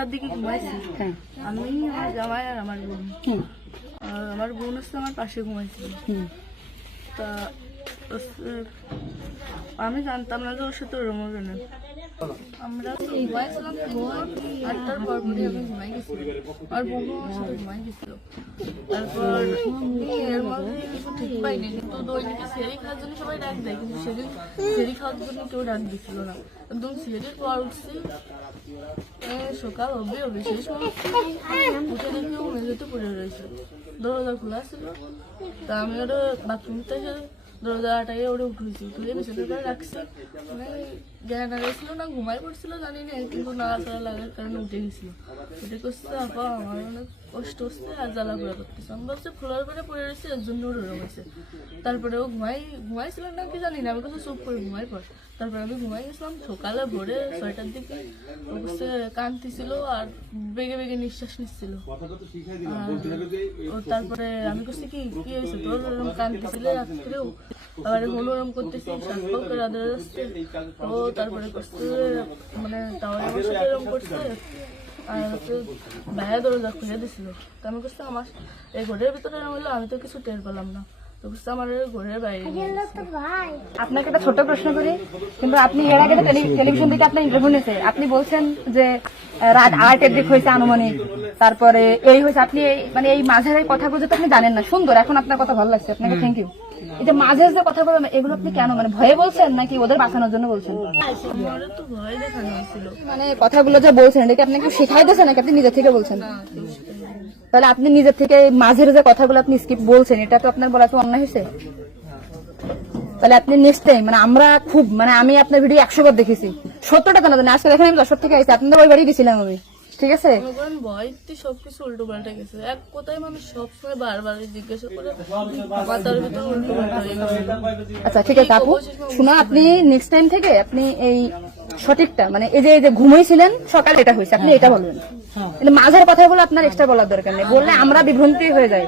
11টার দিকে ঘুমাইছি। আমি, আমার জামাই আর আমার বোন। আমার বোন হচ্ছে আমার পাশে ঘুমাইছিল। তা আমি জানতাম না যে ওর সাথে ওরম হবে না। আমরা ঘুমাইছিলাম, 8টার পর পরে আমি ঘুমাই গেছিলাম, আর বোনও আমার সাথে ঘুমাই গেছিল। তারপর এর মধ্যে কিছু ঠিক পাইনি, কিন্তু দৈনিকে সেরি খাওয়ার জন্য সবাই ডাক দেয়, কিন্তু সেদিন সেরি খাওয়ার জন্য কেউ ডাক দিচ্ছিল না। একদম সেরির পর উঠছি, সকাল হবে সেই সময় উঠে দেখি ও মেঝেতে পড়ে রয়েছে, দরজা খোলা ছিল। তা আমি ওটা বাথরুম থেকে দরজাটাকে ওটা উঠেছি, উঠে বিছানার করে রাখছি। মানে জ্ঞান হারাইছিল না ঘুমাই পড়ছিল জানি না, কিন্তু নাড়াচাড়া লাগার কারণে উঠে গেছিল। উঠে করছে আপা আমার অনেক কষ্ট হচ্ছে আর জ্বালা পোড়া করতেছে। আমি বলছি ফ্লোর করে পড়ে রয়েছে, এর জন্য ওরম হয়েছে। তারপরে ও ঘুমাইছিল না কি জানি না, আমি কাছে চুপ করে ঘুমাই পড়। তারপরে আমি ঘুমাই গেছিলাম। সকালে ভোরে 6টার দিকে ও কাছে কাঁদতেছিল আর বেগে বেগে নিঃশ্বাস নিচ্ছিল। তারপরে আমি করছি কি হয়েছে তোর, ওরকম কাঁদতেছিল রাত্রেও, আবার মনোরম করতেছি, সাতপাও করে আদর আসছে। ও তারপরে করছে মানে তাহলে আমার সাথে এরকম করছে, আর হচ্ছে বাইরে দরজা খুলে দিছিল। তো আমি করছি আমার এই ঘরের ভিতরে এরকম হলো, আমি তো কিছু টের পেলাম না। তো করছে আমার ঘরের বাইরে। আপনাকে একটা ছোট প্রশ্ন করি, কিন্তু আপনি এর আগে টেলিভিশন থেকে আপনার ইন্টারভিউ নিয়েছে, আপনি বলছেন যে রাত 8-এর দিক হয়েছে আনুমানিক, তারপরে এই হয়েছে, আপনি মানে এই মাঝের এই কথাগুলো তো আপনি জানেন না। সুন্দর, এখন আপনার কথা ভালো লাগছে, আপনাকে থ্যাংক ইউ। এই যে মাঝের যে কথাগুলো এগুলো আপনি কেন মানে ভয়ে বলছেন নাকি ওদের বাঁচানোর জন্য বলছেন? তো ভয় দেখানো হয়েছিল। মানে কথাগুলো যে বলছেন এটা কি আপনাকে শেখাই দিয়েছে নাকি আপনি নিজের থেকে বলছেন? তাহলে আপনি নিজের থেকে মাঝের যে কথাগুলো আপনি স্কিপ বলছেন, এটা তো আপনার বলা তো অন্যায় হয়েছে। তাহলে আপনি নেক্সট টাইম মানে আমরা খুব মানে আমি আপনার ভিডিও 100 বার দেখেছি, 70টা জানা জানি, আজকে দেখেন আমি 10 থেকে আইছি, আপনাদের ওই বাড়ি গেছিলাম আমি, ঠিক আছে? ভয়তে সবকিছু উল্টো পাল্টা গেছে। এক কথায় মানুষ সবসময় বারবার জিজ্ঞাসা করে মাথার ভিতর উল্টো পাল্টা হয়ে গেছে। আচ্ছা ঠিক আছে আপু, শুনো, আপনি নেক্সট টাইম থেকে আপনি এই সঠিকটা মানে এই যে ঘুমাইছিলেন সকালে এটা হয়েছে, আপনি এটা বলবেন। মাঝের কথাগুলো আপনার এক্সট্রা বলার দরকার নেই, বললে আমরা বিভ্রান্তি হয়ে যাই।